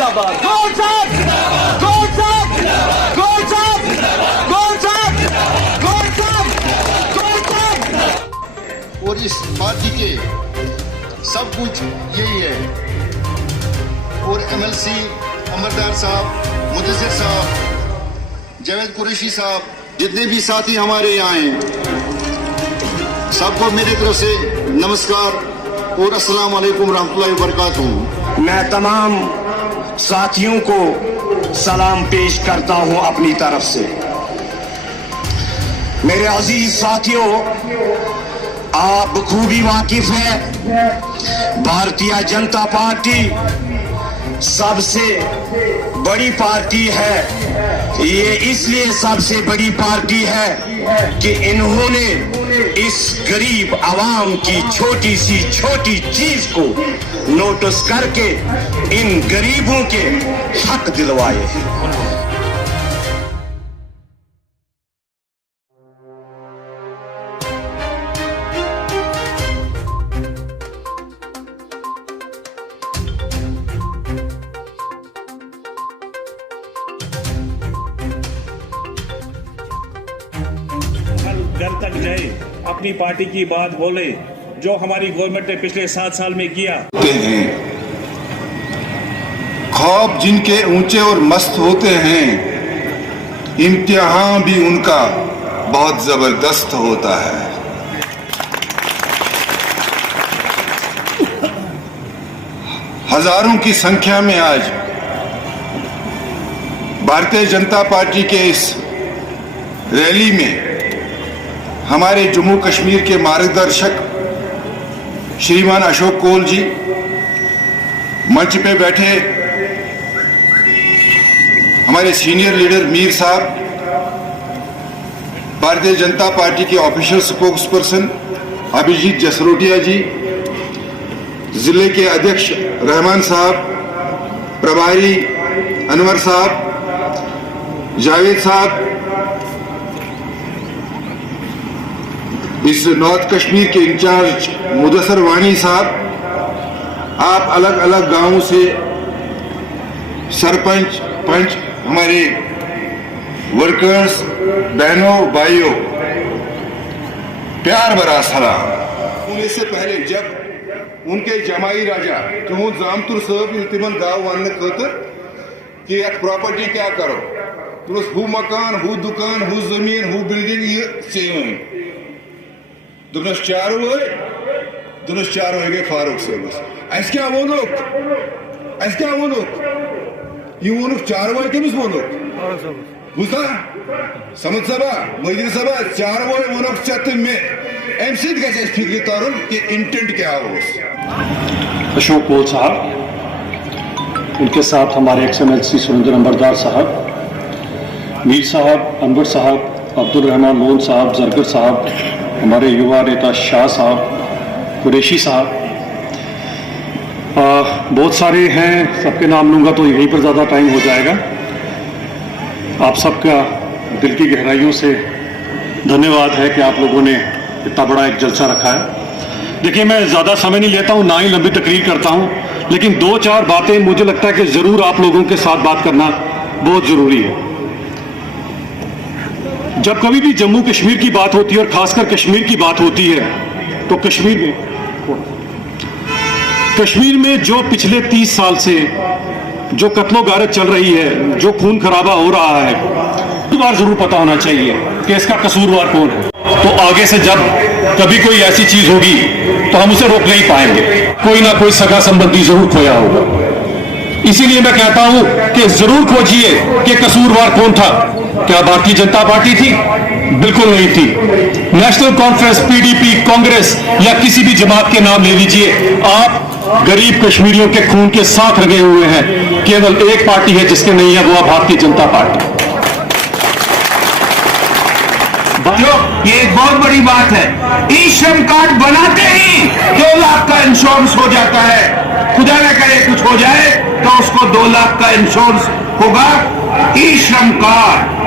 जिंदाबाद। कौन साहब, कौन साहब, कौन साहब, कौन साहब, कौन साहब, कौन साहब। और इस पार्टी के सब कुछ यही है। और एमएलसी अमरदार साहब, मुदस्सिर साहब, जावेद कुरैशी साहब, जितने भी साथी हमारे यहाँ हैं, सबको मेरी तरफ से नमस्कार और अस्सलाम वालेकुम रहमतुल्लाहि व बरकातहू। मैं तमाम साथियों को सलाम पेश करता हूं अपनी तरफ से। मेरे अजीज साथियों, आप बखूबी वाकिफ है, भारतीय जनता पार्टी सबसे बड़ी पार्टी है। ये इसलिए सबसे बड़ी पार्टी है कि इन्होंने इस गरीब आवाम की छोटी सी छोटी चीज को नोटिस करके इन गरीबों के हक दिलवाए। घर तक जाए, अपनी पार्टी की बात बोले, जो हमारी गवर्नमेंट ने पिछले 7 साल में किया। हैं ख्वाब जिनके ऊंचे और मस्त होते हैं, इम्तिहान भी उनका बहुत जबरदस्त होता है। हजारों की संख्या में आज भारतीय जनता पार्टी के इस रैली में हमारे जम्मू कश्मीर के मार्गदर्शक श्रीमान अशोक कोल जी, मंच पे बैठे हमारे सीनियर लीडर मीर साहब, भारतीय जनता पार्टी के ऑफिशियल स्पोक्सपर्सन अभिजीत जसरोटिया जी, जिले के अध्यक्ष रहमान साहब, प्रभारी अनवर साहब, जावेद साहब, इस नॉर्थ कश्मीर के इंचार्ज मुदस्सिर वानी साहब, आप अलग अलग गांवों से सरपंच, पंच, हमारे वर्कर्स, बहनों, भाइयों, प्यार भरा सलाम। होने से पहले जब उनके जमाई राजा तुम जामतुर साहब इल्तिमन गांव वन खतर कि एक प्रॉपर्टी क्या करो, तो हु मकान, हु दुकान, हु जमीन, हु बिल्डिंग ये सेम दोनों चार हुए गए फारूक से बस अस क्या वोनुक ये वोनुक चार वाय कमिस वोनुक बुझा समझ सबा मजिद सबा चार वाय वोनुक चत में एम सिद गसे फिक्र तरन कि इंटेंट क्या हो। अशोक कोल साहब, उनके साथ हमारे एक्स-एम-एल-सी सुरेंद्र अमरदार साहब, मीर साहब, अनवर साहब, अब्दुल रहमान लोन साहब, जरगर साहब, हमारे युवा नेता शाह साहब, कुरैशी साहब, बहुत सारे हैं, सबके नाम लूँगा तो यहीं पर ज़्यादा टाइम हो जाएगा। आप सबका दिल की गहराइयों से धन्यवाद है कि आप लोगों ने इतना बड़ा एक जलसा रखा है। देखिए, मैं ज़्यादा समय नहीं लेता हूँ, ना ही लंबी तकरीर करता हूँ, लेकिन 2-4 बातें मुझे लगता है कि ज़रूर आप लोगों के साथ बात करना बहुत ज़रूरी है। जब कभी भी जम्मू कश्मीर की बात होती है और खासकर कश्मीर की बात होती है, तो कश्मीर में जो पिछले 30 साल से जो कत्लो गारत चल रही है, जो खून खराबा हो रहा है, एक बार जरूर पता होना चाहिए कि इसका कसूरवार कौन है। तो आगे से जब कभी कोई ऐसी चीज होगी तो हम उसे रोक नहीं पाएंगे। कोई ना कोई सगा संबंधी जरूर खोया होगा। इसीलिए मैं कहता हूं कि जरूर खोजिए कि कसूरवार कौन था। क्या भारतीय जनता पार्टी थी? बिल्कुल नहीं थी। नेशनल कॉन्फ्रेंस, पीडीपी, कांग्रेस या किसी भी जमात के नाम ले लीजिए, आप गरीब कश्मीरियों के खून के साथ लगे हुए हैं। केवल एक पार्टी है जिसके नहीं है, वो भारतीय जनता पार्टी। ये एक बहुत बड़ी बात है। ई श्रम कार्ड बनाते ही 2 लाख का इंश्योरेंस हो जाता है। खुदा न करे कुछ हो जाए तो उसको 2 लाख का इंश्योरेंस होगा। ई श्रम कार्ड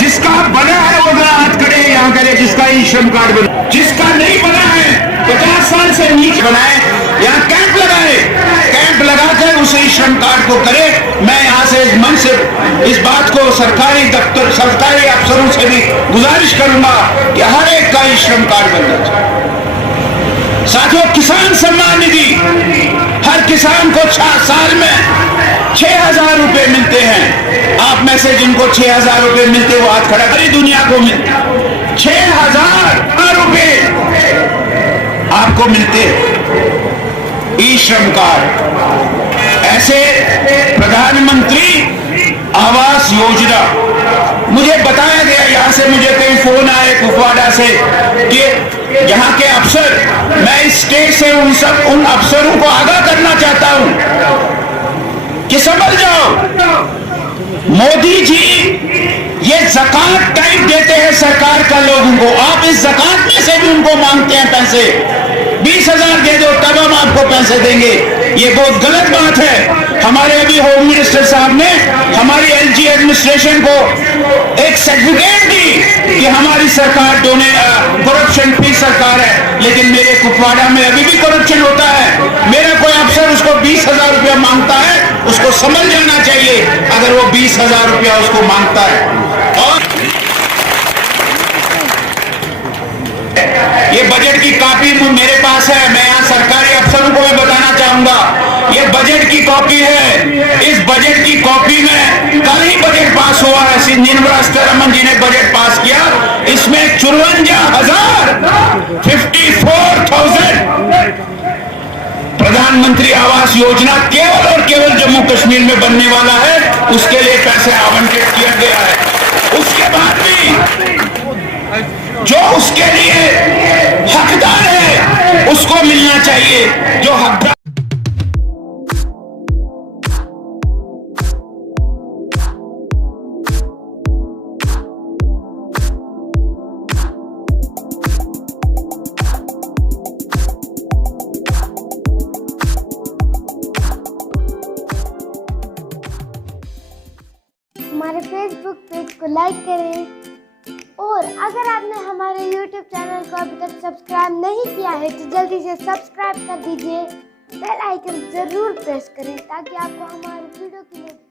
जिसका बना है वो हाथ करे, यहाँ करे। जिसका ई श्रम कार्ड बना, जिसका नहीं बना है 50 साल से नीचे बनाए, यहाँ कैंप लगाए, कैंप लगाकर से इस श्रम कार्ड को करे। मैं यहाँ से इस मन से इस बात को सरकारी दफ्तर, सरकारी अफसरों से भी गुजारिश करूंगा कि हर एक का इस श्रम कार्ड बनना चाहिए। साथियों, किसान सम्मान निधि, हर किसान को 6 साल में 6,000 रुपए मिलते हैं। आप में से जिनको 6,000 रुपए मिलते वो हाथ खड़ा करिए। दुनिया को मिलते 6,000 रुपए आपको मिलते। ई श्रम कार्ड, ऐसे प्रधानमंत्री आवास योजना, मुझे बताया गया, यहां से मुझे कई फोन आए कुपवाड़ा से कि यहाँ के अफसर, मैं इस स्टेज से उन अफसरों को आगाह करना चाहता हूं कि समझ जाओ, मोदी जी ये ज़कात टाइप देते हैं सरकार का लोगों को। आप इस ज़कात में से भी उनको मांगते हैं पैसे। 20,000 दे दो तब हम आपको पैसे देंगे। ये बहुत गलत बात है। हमारे अभी होम मिनिस्टर साहब ने हमारी एलजी एडमिनिस्ट्रेशन को एक सर्टिफिकेट दी कि हमारी सरकार करप्शन फ्री सरकार है, लेकिन मेरे कुपवाड़ा में अभी भी करप्शन होता है। मेरा कोई अफसर उसको 20,000 रुपया मांगता है, उसको समझ जाना चाहिए अगर वो 20,000 रुपया उसको मांगता है। और ये बजट की कॉपी मेरे पास है, मैं यहाँ सरकारी अफसरों को भी बताना चाहूंगा, ये बजट की कॉपी है। इस बजट की कॉपी में कल ही बजट पास हुआ है, निर्मला सीतारमण जी ने बजट पास किया। इसमें 54,000 प्रधानमंत्री आवास योजना केवल और केवल जम्मू कश्मीर में बनने वाला है, उसके लिए पैसे आवंटित किया गया है। उसके बाद भी जो उसके लिए हकदार है उसको मिलना चाहिए। जो हकदार हमारे फेसबुक पेज को लाइक करें, और अगर आपने हमारे यूट्यूब चैनल को अभी तक सब्सक्राइब नहीं किया है तो जल्दी से सब्सक्राइब कर दीजिए। बेल आइकन ज़रूर प्रेस करें ताकि आपको हमारी वीडियो की नोटिफिकेशन